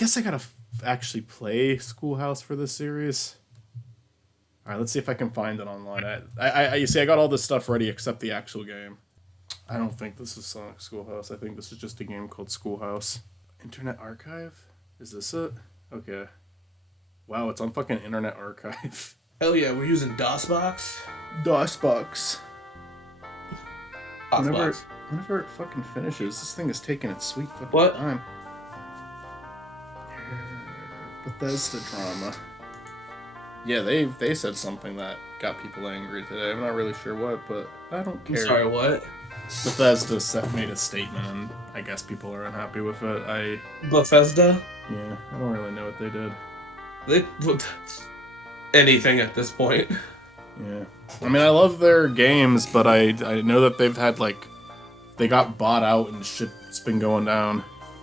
guess I gotta actually play Schoolhouse for this series. All right, let's see if I can find it online. You see, I got all this stuff ready except the actual game. I don't think this is Sonic Schoolhouse. I think this is just a game called Schoolhouse. Internet Archive? Is this it? Okay. Wow, it's on fucking Internet Archive. Hell yeah, we're using DOSBox. DOSBox. DOSBox. Whenever it fucking finishes, this thing is taking its sweet fucking What? time. Bethesda drama. Yeah, they said something that got people angry today. I'm not really sure what, but I don't care. I'm sorry, what? Bethesda made a statement, and I guess people are unhappy with it. Bethesda? Yeah, I don't really know what they did. Anything at this point. Yeah. I mean, I love their games, but I know that they've had, like, they got bought out and shit's been going down.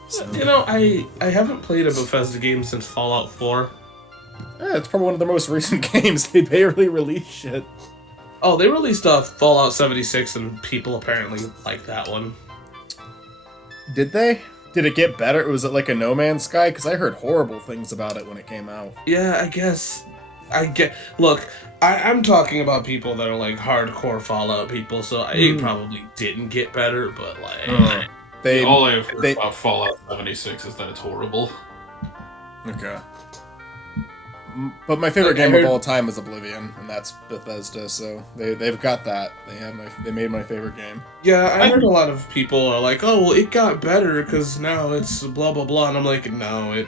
So. You know, I haven't played a Bethesda game since Fallout 4. Yeah, it's probably one of the most recent games. They barely released shit. Oh, they released Fallout 76, and people apparently like that one. Did they? Did it get better? Was it like a No Man's Sky? Because I heard horrible things about it when it came out. Yeah, I guess. Look, I'm talking about people that are like hardcore Fallout people, so it probably didn't get better, but like. All I've heard about Fallout 76 is that it's horrible. Okay. But my favorite game of all time is Oblivion, and that's Bethesda, so they've got that. They made my favorite game. Yeah, I heard a lot of people are like, oh, well, it got better because now it's blah, blah, blah, and I'm like, no.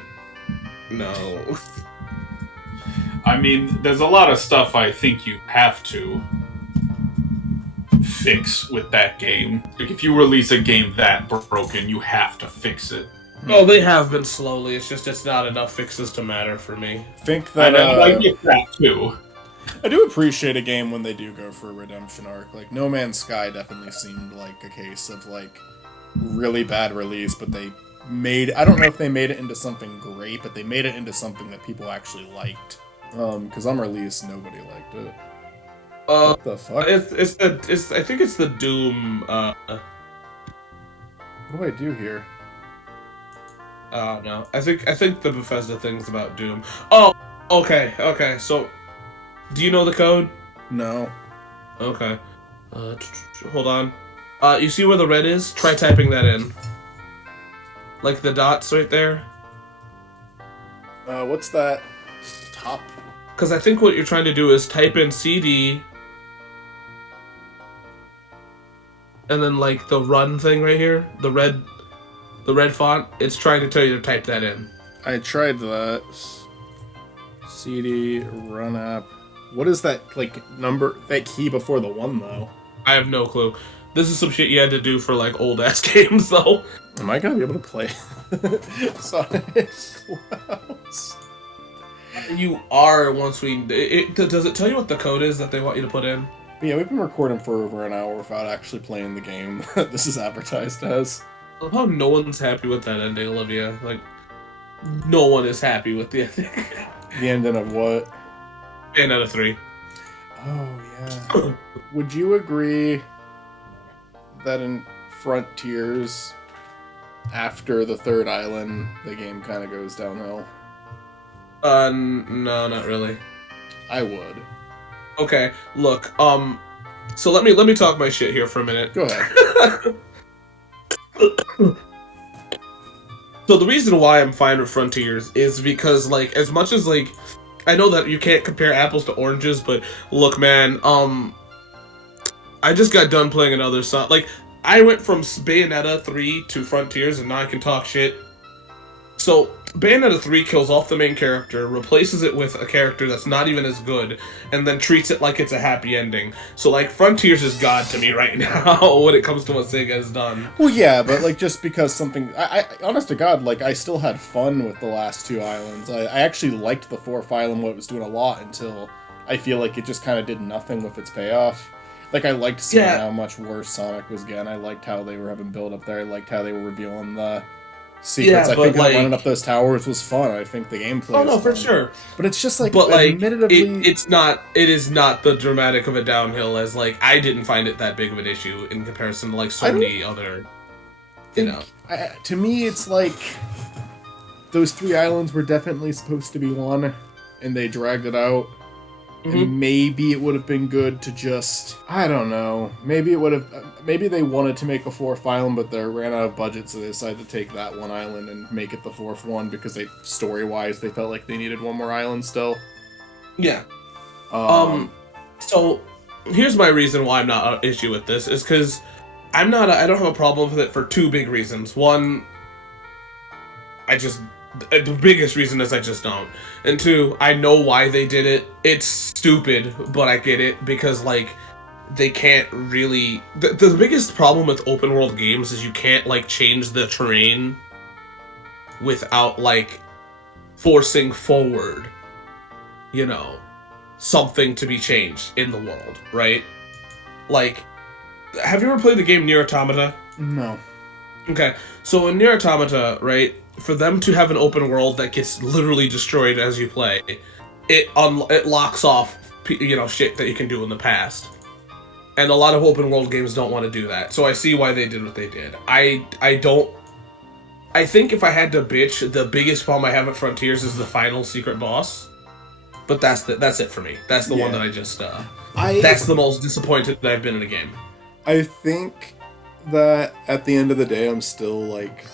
I mean, there's a lot of stuff I think you have to fix with that game. Like, if you release a game that broken, you have to fix it. Oh, they have been slowly. It's just it's not enough fixes to matter for me. Think that I get that too. I do appreciate a game when they do go for a redemption arc. Like No Man's Sky definitely seemed like a case of like really bad release, but they made. I don't know if they made it into something great, but they made it into something that people actually liked. Because on release, nobody liked it. What the fuck? I think it's the Doom. What do I do here? No. I think the Bethesda thing's about Doom. Oh, okay. So, do you know the code? No. Okay. Hold on. You see where the red is? Try typing that in. Like the dots right there. What's that? Top. Because I think what you're trying to do is type in CD. And then like the run thing right here, the red font, it's trying to tell you to type that in. I tried that. CD run app. What is that like number? That key before the 1 though? I have no clue. This is some shit you had to do for like old ass games though. Am I gonna be able to play Sonic Schoolhouse? You are once we. Does it tell you what the code is that they want you to put in? But yeah, we've been recording for over an hour without actually playing the game that this is advertised as. I love how no one's happy with that ending, Olivia. Like, no one is happy with the ending. The ending of what? And out of 3. Oh, yeah. Would you agree that in Frontiers, after the 3rd island, the game kind of goes downhill? No, not really. I would. Okay, look, so let me talk my shit here for a minute. Go ahead. So the reason why I'm fine with Frontiers is because, like, as much as, like, I know that you can't compare apples to oranges, but look, man, I just got done playing another song. Like, I went from Bayonetta 3 to Frontiers, and now I can talk shit. So, Bayonetta 3 kills off the main character, replaces it with a character that's not even as good, and then treats it like it's a happy ending. So, like, Frontiers is God to me right now when it comes to what Sega has done. Well, yeah, but, like, just because something... I honest to God, like, I still had fun with the last 2 islands. I actually liked the 4th island, what it was doing a lot, until I feel like it just kind of did nothing with its payoff. Like, I liked seeing how much worse Sonic was getting. I liked how they were having build-up there. I liked how they were revealing the secrets. Yeah, I think like, running up those towers was fun. I think the gameplay Oh, no, was for fun. sure. But it's just like, But, like, admittedly... it is not the dramatic of a downhill as, like, I didn't find it that big of an issue in comparison to, like, so many other, you know. To me, it's like... those 3 islands were definitely supposed to be one, and they dragged it out. And maybe it would have been good to just, I don't know, maybe it would have, maybe they wanted to make a 4th island, but they ran out of budget, so they decided to take that one island and make it the 4th one, because story-wise, they felt like they needed one more island still. Yeah. So, here's my reason why I'm not an issue with this, is because I don't have a problem with it for 2 big reasons. One, the biggest reason is I just don't. And 2, I know why they did it. It's stupid, but I get it, because, like, they can't really... The biggest problem with open world games is you can't, like, change the terrain without, like, forcing forward, you know, something to be changed in the world, right? Like, have you ever played the game Nier Automata? No. Okay, so in Nier Automata, right, for them to have an open world that gets literally destroyed as you play, it locks off, you know, shit that you can do in the past. And a lot of open world games don't want to do that, so I see why they did what they did. I think if I had to bitch, the biggest problem I have at Frontiers is the final secret boss. But that's it for me. That's the one that I just, that's the most disappointed that I've been in a game. I think that at the end of the day, I'm still like,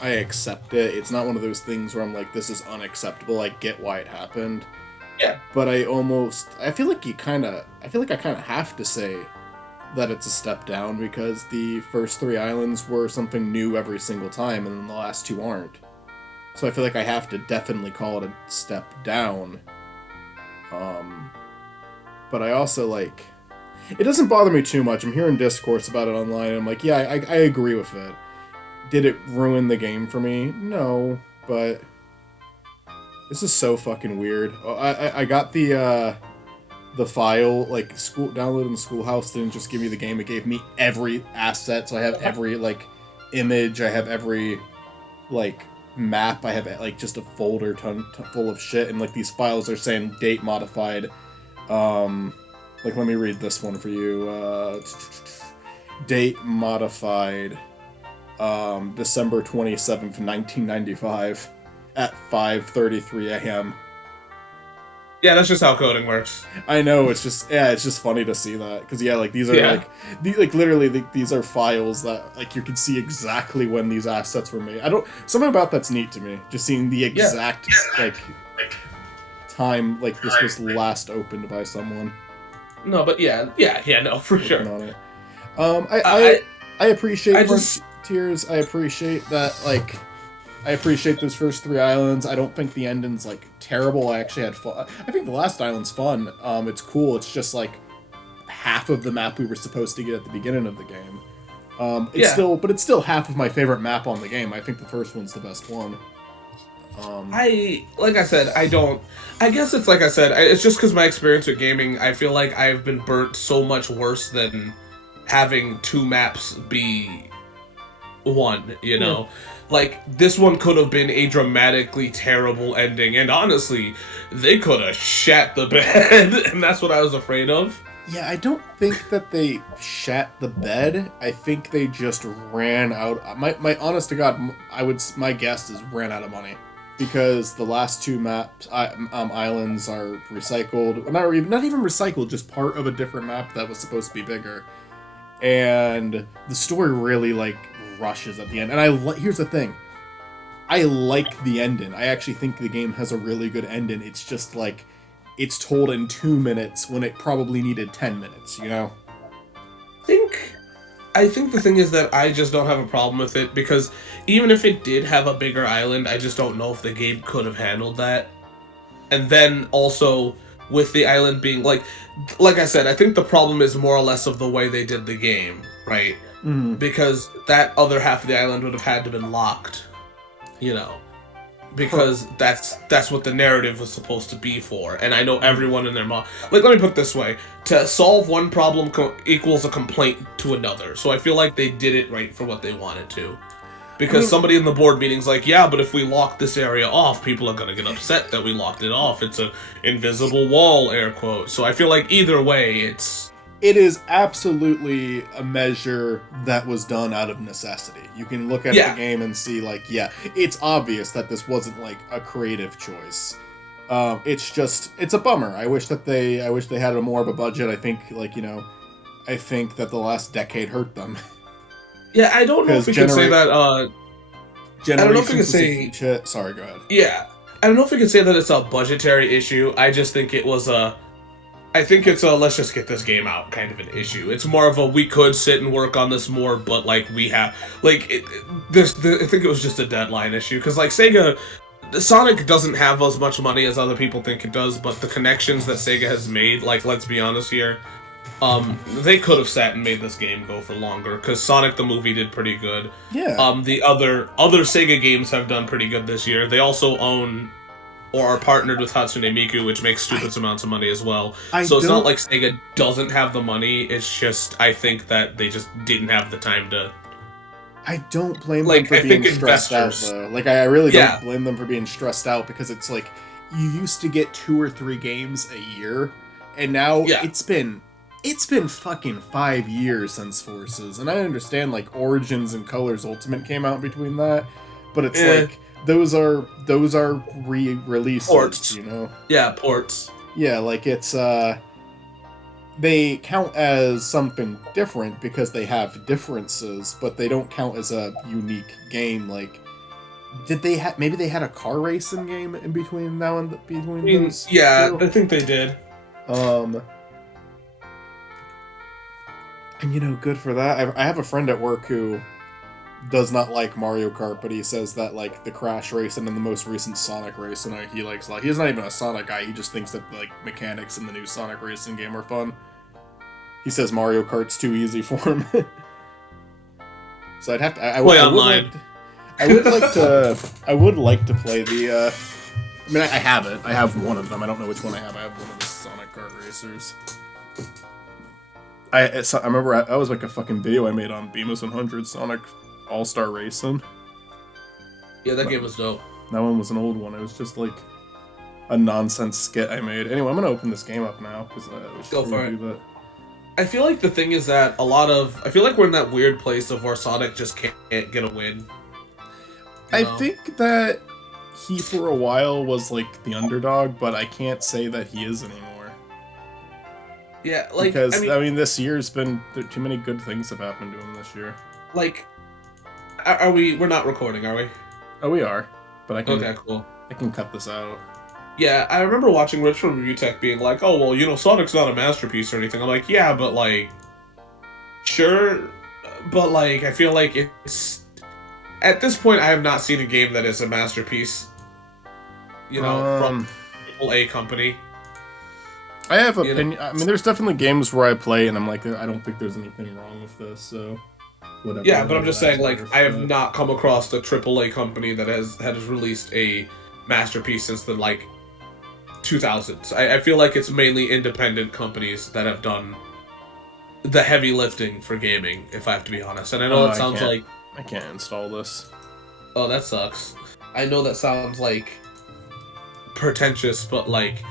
I accept it. It's not one of those things where I'm like, this is unacceptable. I get why it happened. Yeah. But I feel like I kind of have to say that it's a step down, because the first 3 islands were something new every single time, and then the last 2 aren't. So I feel like I have to definitely call it a step down. But I also, like, it doesn't bother me too much. I'm hearing discourse about it online, and I'm like, yeah, I agree with it. Did it ruin the game for me? No, but this is so fucking weird. I got the file, like, downloading Schoolhouse didn't just give me the game, it gave me every asset, so I have every, like, image, I have every, like, map, I have, like, just a folder full of shit, and, like, these files are saying date modified. Like, let me read this one for you. Date modified, December 27th, 1995, at 5:33 a.m. Yeah, that's just how coding works. I know, it's just funny to see that, because like, these are literally these are files that, like, you can see exactly when these assets were made. Something about that's neat to me, just seeing the exact like time, like, this was last opened by someone. No, but no, for sure. On it. I appreciate Frontiers. I appreciate that, like, I appreciate those first 3 islands. I don't think the ending's, like, terrible. I actually had fun. I think the last island's fun. It's cool. It's just, like, half of the map we were supposed to get at the beginning of the game. It's still half of my favorite map on the game. I think the first one's the best one. Like I said, I guess it's like I said, it's just because my experience with gaming, I feel like I've been burnt so much worse than having 2 maps be one, you know? Like, this one could have been a dramatically terrible ending, and honestly, they could have shat the bed, and that's what I was afraid of. Yeah, I don't think that they shat the bed. I think they just ran out. My honest to God, my guess is ran out of money. Because the last 2 maps, islands are recycled. Not even recycled, just part of a different map that was supposed to be bigger. And the story really, like, rushes at the end. And here's the thing. I like the ending. I actually think the game has a really good ending. It's just, like, it's told in 2 minutes when it probably needed 10 minutes, you know? I think the thing is that I just don't have a problem with it, because even if it did have a bigger island, I just don't know if the game could have handled that. And then also, with the island being, like I said, I think the problem is more or less of the way they did the game, right? Mm-hmm. Because that other half of the island would have had to been locked, you know? Because that's what the narrative was supposed to be for. And I know everyone in their mind... Like, let me put it this way. To solve one problem equals a complaint to another. So I feel like they did it right for what they wanted to. Because somebody in the board meeting's like, yeah, but if we lock this area off, people are going to get upset that we locked it off. It's an invisible wall, air quote. So I feel like either way, it's it is absolutely a measure that was done out of necessity. You can look at the game and see, like, yeah, it's obvious that this wasn't like a creative choice. It's a bummer. I wish they had a more of a budget. I think, like, I think that the last decade hurt them. Yeah, I don't know if we can say that. I don't know if we can say. Sorry, go ahead. Yeah, I don't know if we can say that it's a budgetary issue. I just think it was a. I think it's a let's just get this game out kind of an issue. It's more of a we could sit and work on this more, but like we have like I think it was just a deadline issue because like Sega, Sonic doesn't have as much money as other people think it does, but the connections that Sega has made, like let's be honest here, they could have sat and made this game go for longer because Sonic the movie did pretty good. Yeah. The other Sega games have done pretty good this year. They also own or are partnered with Hatsune Miku, which makes stupid amounts of money as well. So it's not like Sega doesn't have the money. It's just I think that they just didn't have the time to. I don't blame them for being stressed out, though. Like, I really don't blame them for being stressed out because it's like you used to get 2 or 3 games a year, and now it's been fucking 5 years since Forces, and I understand like Origins and Colors Ultimate came out between that, but it's like. Those are re-releases, ports. Yeah, ports. Yeah, like it's they count as something different because they have differences, but they don't count as a unique game. Like, did they maybe they had a car racing game in between now and those? Yeah, two? I think they did. And good for that. I have a friend at work who does not like Mario Kart, but he says that like the Crash racing and the most recent Sonic racing he likes a lot. He's not even a Sonic guy, he just thinks that like mechanics in the new Sonic racing game are fun. He says Mario Kart's too easy for him. So I'd have to I would like to play the I mean I have it. I have one of them. I don't know which one I have. I have one of the Sonic Kart racers. I remember that was like a fucking video I made on Bemis 100 Sonic All-Star Racing. Yeah, that game was dope. That one was an old one. It was just like a nonsense skit I made. Anyway, I'm gonna open this game up now because go for it. I feel like the thing is that I feel like we're in that weird place of where Sonic just can't get a win. I think that he for a while was like the underdog, but I can't say that he is anymore. Yeah, like because I mean this year's been too many good things have happened to him this year. Like, we're not recording, are we? Oh, we are, but I can. Okay, cool. I can cut this out. Yeah, I remember watching Rich from Review Tech being like, "Oh, well, Sonic's not a masterpiece or anything." I'm like, "Yeah, but like, sure, but like, I feel like it's at this point I have not seen a game that is a masterpiece, from AAA company." I have opinion. I mean, there's definitely games where I play and I'm like, I don't think there's anything wrong with this. So, whatever. Yeah, but I'm just saying, like, I have not come across a AAA company that has released a masterpiece since the 2000s. I feel like it's mainly independent companies that have done the heavy lifting for gaming. If I have to be honest, and I know it sounds like I can't install this. Oh, that sucks. I know that sounds like pretentious, but like.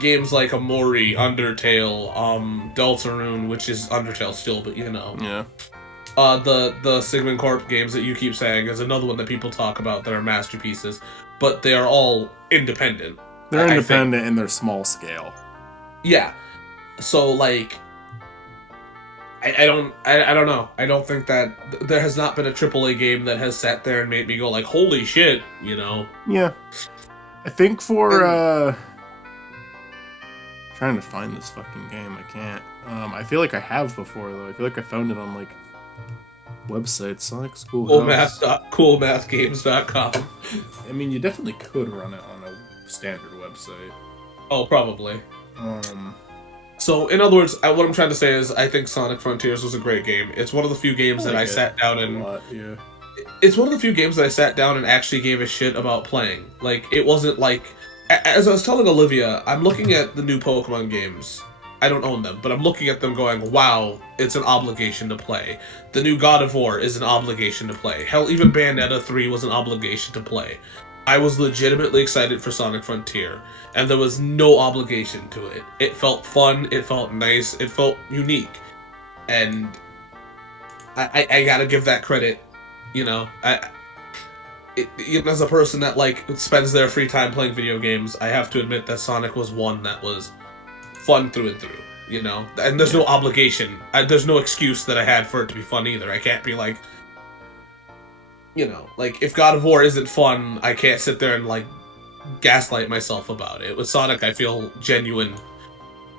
Games like Amori, Undertale, Deltarune, which is Undertale still, but Yeah. The Sigmund Corp games that you keep saying is another one that people talk about that are masterpieces, but they are all independent. They're independent and they're small scale. Yeah. So like I don't know. I don't think that there has not been a AAA game that has sat there and made me go like, holy shit, Yeah. I think for trying to find this fucking game, I can't. I feel like I have before though. I feel like I found it on like websites, Sonic Schoolhouse. Coolmathgames.com. I mean, you definitely could run it on a standard website. Oh, probably. So, in other words, what I'm trying to say is, I think Sonic Frontiers was a great game. It's one of the few games that I sat down and. Yeah. It's one of the few games that I sat down and actually gave a shit about playing. Like, it wasn't like. As I was telling Olivia, I'm looking at the new Pokemon games. I don't own them, but I'm looking at them going, wow, it's an obligation to play. The new God of War is an obligation to play. Hell, even Bayonetta 3 was an obligation to play. I was legitimately excited for Sonic Frontier, and there was no obligation to it. It felt fun, it felt nice, it felt unique, and I gotta give that credit. You know, even as a person that like spends their free time playing video games, I have to admit that Sonic was one that was fun through and through. You know, and there's no obligation. There's no excuse that I had for it to be fun either. I can't be like, you know, like if God of War isn't fun, I can't sit there and like gaslight myself about it. With Sonic, I feel genuine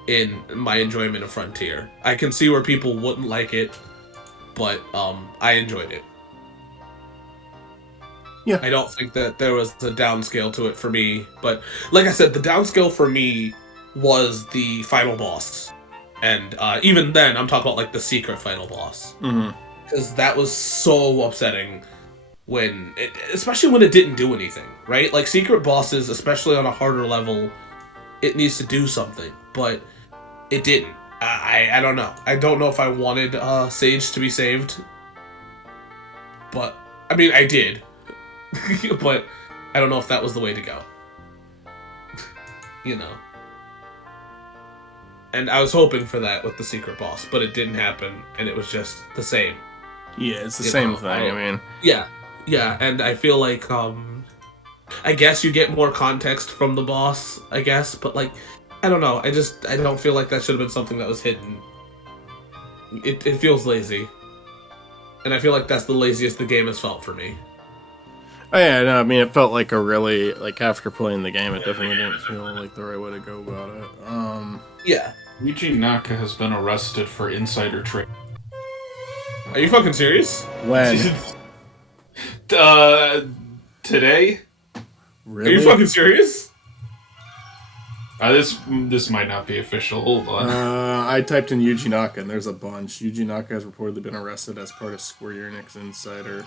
in my enjoyment of Frontier. I can see where people wouldn't like it, but I enjoyed it. Yeah. I don't think that there was a downscale to it for me, but like I said, the downscale for me was the final boss. And even then, I'm talking about like the secret final boss. Because that was so upsetting especially when it didn't do anything, right? Like secret bosses, especially on a harder level, it needs to do something, but it didn't. I don't know. I don't know if I wanted Sage to be saved, but I mean I did, but I don't know if that was the way to go. You know. And I was hoping for that with the secret boss, but it didn't happen, and it was just the same. Yeah, it's the same thing. I mean, yeah, and I feel like I guess you get more context from the boss, I guess, but like I don't know. I don't feel like that should have been something that was hidden. It feels lazy, and I feel like that's the laziest the game has felt for me. oh yeah, no, I mean, it felt like a really, like, after playing the game, it definitely didn't feel like the right way to go about it. Yeah. Yuji Naka has been arrested for insider trading. Are you fucking serious? When? Today? Really? Are you fucking serious? This might not be official. Hold on. I typed in Yuji Naka, and there's a bunch. Yuji Naka has reportedly been arrested as part of Square Enix insider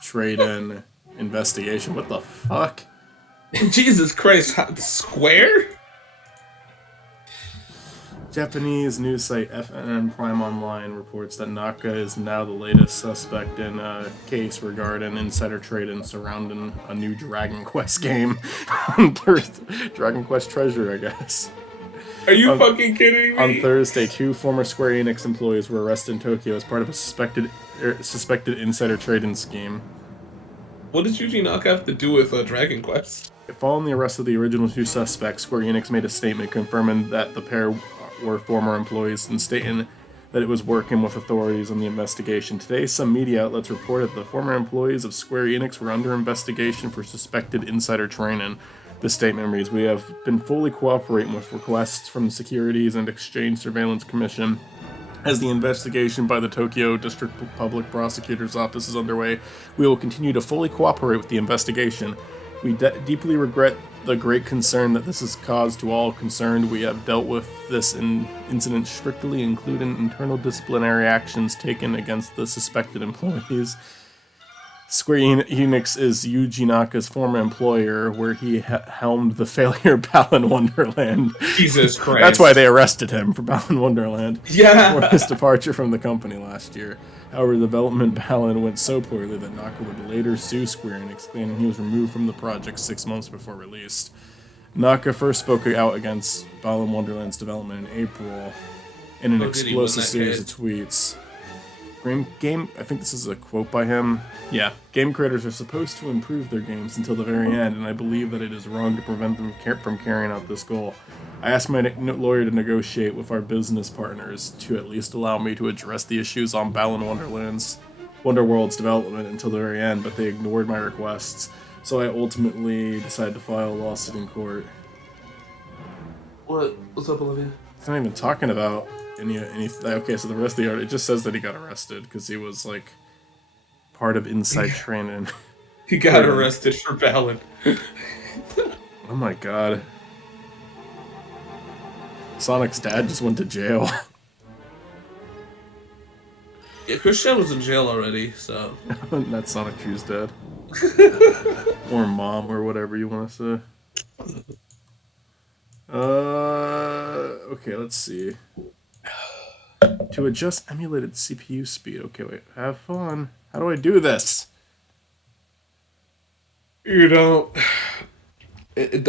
trade-in investigation. What the fuck? Jesus Christ, Square? Japanese news site FNN Prime Online reports that Naka is now the latest suspect in a case regarding insider trading surrounding a new Dragon Quest game. Dragon Quest Treasure, I guess. Are you fucking kidding me? On Thursday, 2 former Square Enix employees were arrested in Tokyo as part of a suspected insider trading scheme. What does Yuji Naka have to do with Dragon Quest? Following the arrest of the original 2 suspects, Square Enix made a statement confirming that the pair were former employees and stating that it was working with authorities on the investigation. Today, some media outlets reported that the former employees of Square Enix were under investigation for suspected insider trading. The statement reads, "We have been fully cooperating with requests from the Securities and Exchange Surveillance Commission. As the investigation by the Tokyo District Public Prosecutor's Office is underway, we will continue to fully cooperate with the investigation. We deeply regret the great concern that this has caused to all concerned. We have dealt with this incident strictly, including internal disciplinary actions taken against the suspected employees." Square Enix is Yuji Naka's former employer, where he helmed the failure Balan Wonderland. Jesus Christ. That's why they arrested him for Balan Wonderland. Yeah. For his departure from the company last year. However, the development Balan went so poorly that Naka would later sue Square Enix, claiming he was removed from the project 6 months before release. Naka first spoke out against Balan Wonderland's development in April in an explosive series of tweets. I think this is a quote by him. Yeah, game creators are supposed to improve their games until the very end, and I believe that it is wrong to prevent them from carrying out this goal. I asked my lawyer to negotiate with our business partners to at least allow me to address the issues on Balan Wonderworld's development until the very end, but they ignored my requests, so I ultimately decided to file a lawsuit in court. What's up, Olivia? It's not even talking about any. Okay, so the rest of the art, it just says that he got arrested because he was like part of inside training. He got arrested for Balan. Oh my god. Sonic's dad just went to jail. Yeah, Christian was in jail already, so. Not Sonic True's dad. Or mom, or whatever you want to say. Okay, let's see. To adjust emulated CPU speed. Okay, wait. Have fun. How do I do this? You know,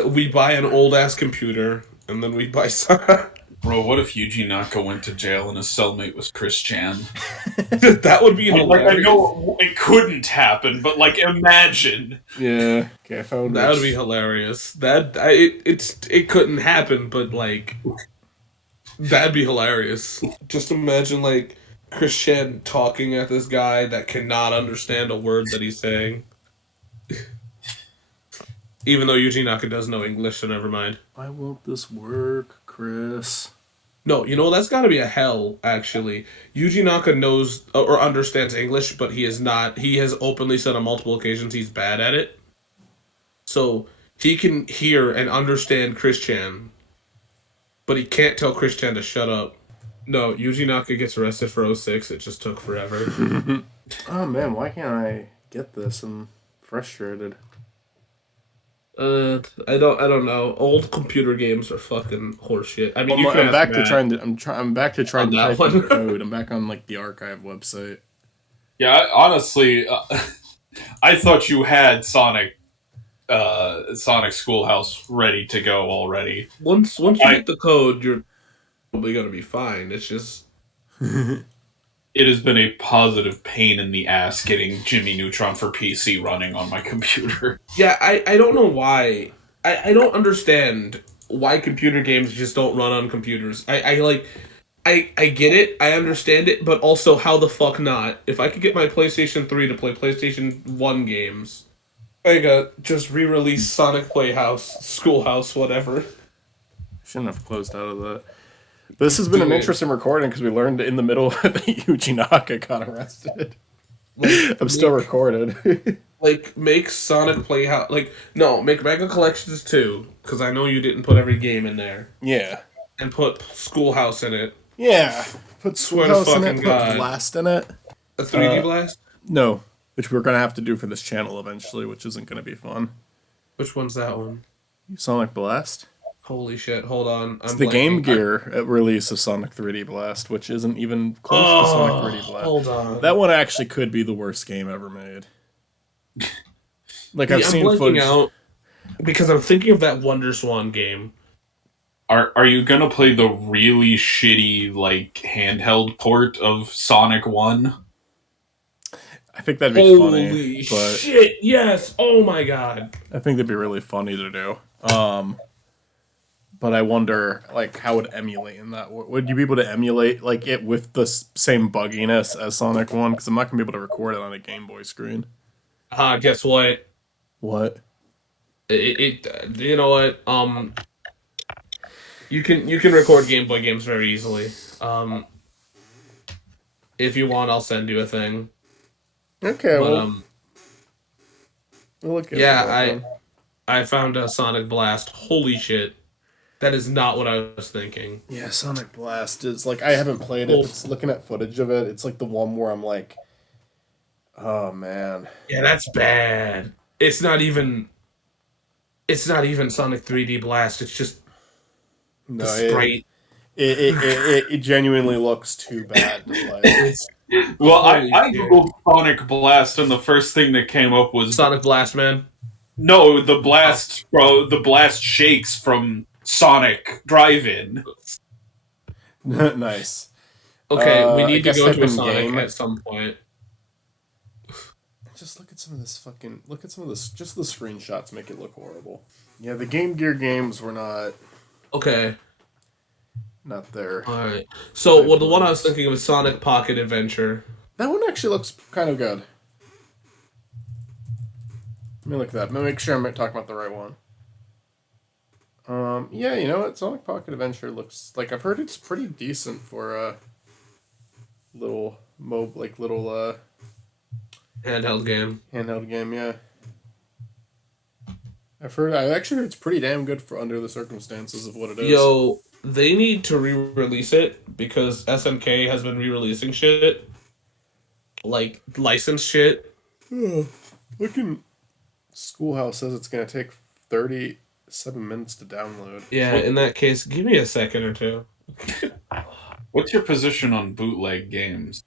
we buy an old ass computer and then we buy some. Bro, what if Yuji Naka went to jail and his cellmate was Chris Chan? That would be Like, I hilarious. know it couldn't happen, but like, imagine. Yeah. Okay, I found That would which- be hilarious. It couldn't happen, but like that'd be hilarious. Just imagine like Chris Chan talking at this guy that cannot understand a word that he's saying. Even though Yuji Naka does know English, so never mind. Why won't this work, Chris? No, that's got to be a hell. Actually, Yuji Naka knows or understands English, but he is not. He has openly said on multiple occasions he's bad at it. So he can hear and understand Chris Chan, but he can't tell Chris Chan to shut up. No, Yuji Naka gets arrested for '06. It just took forever. Oh man, why can't I get this? I'm frustrated. I don't know. Old computer games are fucking horseshit. I mean, you can I'm ask back to Matt. trying to. I'm back to trying On to that type in one. code. I'm back on like the archive website. Yeah, honestly, I thought you had Sonic Schoolhouse ready to go already. Once you get the code, you're probably gonna be fine. It's just It has been a positive pain in the ass getting Jimmy Neutron for PC running on my computer. yeah. I don't know why. I don't understand why computer games just don't run on computers. I get it. I understand it, but also how the fuck not? If I could get my PlayStation 3 to play PlayStation 1 games, Sega just re-release Sonic Playhouse, Schoolhouse, whatever. Shouldn't have closed out of that. This has been an Dude. interesting recording because we learned in the middle that Yuji Naka got arrested. I'm still recorded. Like, make Sonic Playhouse... Like, no, make Mega Collections 2, because I know you didn't put every game in there, Yeah. and put Schoolhouse in it. Yeah. Put Swear to Schoolhouse in it, fucking put God. Blast in it. A 3D Blast? No. Which we're going to have to do for this channel eventually, which isn't going to be fun. Which one's that one? Sonic Blast? Holy shit, hold on. It's the Game Gear release of Sonic 3D Blast, which isn't even close to Sonic 3D Blast. Hold on. That one actually could be the worst game ever made. Like, I'm I've seen blanking footage. out because I'm thinking of that Wonder Swan game. Are you gonna play the really shitty like handheld port of Sonic 1? I think that'd be funny. Holy But shit, yes! Oh my god. I think that'd be really funny to do. But I wonder, like, how would emulate in that? Would you be able to emulate like it with the same bugginess as Sonic 1? Because I'm not gonna be able to record it on a Game Boy screen. Guess what? What? You know what? You can record Game Boy games very easily. If you want, I'll send you a thing. Okay, But well, we'll look at yeah, that then. I found a Sonic Blast. Holy shit. That is not what I was thinking. Yeah, Sonic Blast is like I haven't played it. But it's looking at footage of it. It's like the one where I'm like, oh man. Yeah, that's bad. It's not even Sonic 3D Blast. It's just No, the sprite. it genuinely looks too bad to play. It's Well, Holy I shit. googled Sonic Blast, and the first thing that came up was Sonic Blast, man. no, the blast, bro. The blast shakes from Sonic Drive-In. Nice. Okay, we I need to guess go type to a in Sonic game. at some point. Just look at some of this fucking. Look at some of this. Just the screenshots make it look horrible. Yeah, the Game Gear games were Okay, not there. alright. So, well, the one I was thinking of is Sonic Pocket Adventure. That one actually looks kind of good. Let me look at that. Let me make sure I'm talking about the right one. Yeah, you know what? Sonic Pocket Adventure looks like I've heard it's pretty decent for a little Handheld game. handheld game. Yeah, I actually heard it's pretty damn good for under the circumstances of what it is. Yo, they need to re-release it because SNK has been re-releasing shit. Like, licensed shit. Looking, Schoolhouse says it's gonna take 37 minutes to download. Yeah, in that case, give me a second or two. What's your position on bootleg games?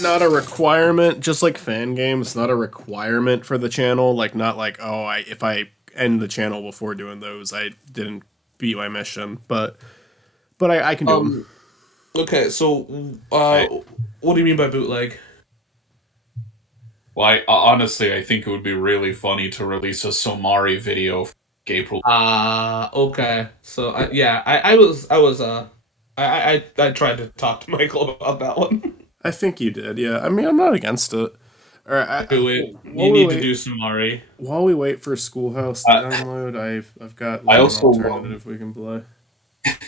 not a requirement, just like fan games, not a requirement for the channel. Like, not like, oh, if I end the channel before doing those, I didn't beat my mission. But I can do them. Okay, so what do you mean by bootleg? Well, honestly, I think it would be really funny to release a Somari video for April. Okay. So I tried to talk to Michael about that one. I think you did, yeah. I mean, I'm not against it. All right, Do it. You need to do Somari. While we wait for Schoolhouse to download, I've got I an also alternative we can play.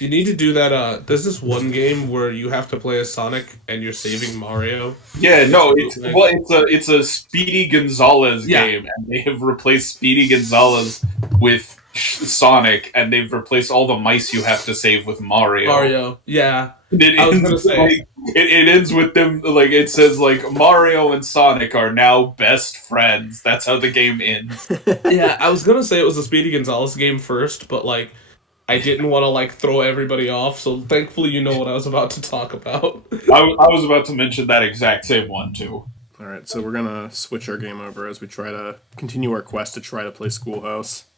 You need to do that. There's this one game where you have to play as Sonic and you're saving Mario. Yeah, no, it's a Speedy Gonzalez game, and they have replaced Speedy Gonzalez with Sonic, and they've replaced all the mice you have to save with Mario. Yeah. I was gonna say it ends with them like it says like Mario and Sonic are now best friends. That's how the game ends. Yeah, I was gonna say it was a Speedy Gonzalez game first, but like I didn't want to like throw everybody off, so thankfully you know what I was about to talk about. I was about to mention that exact same one too. All right, so we're gonna switch our game over as we try to continue our quest to try to play Schoolhouse.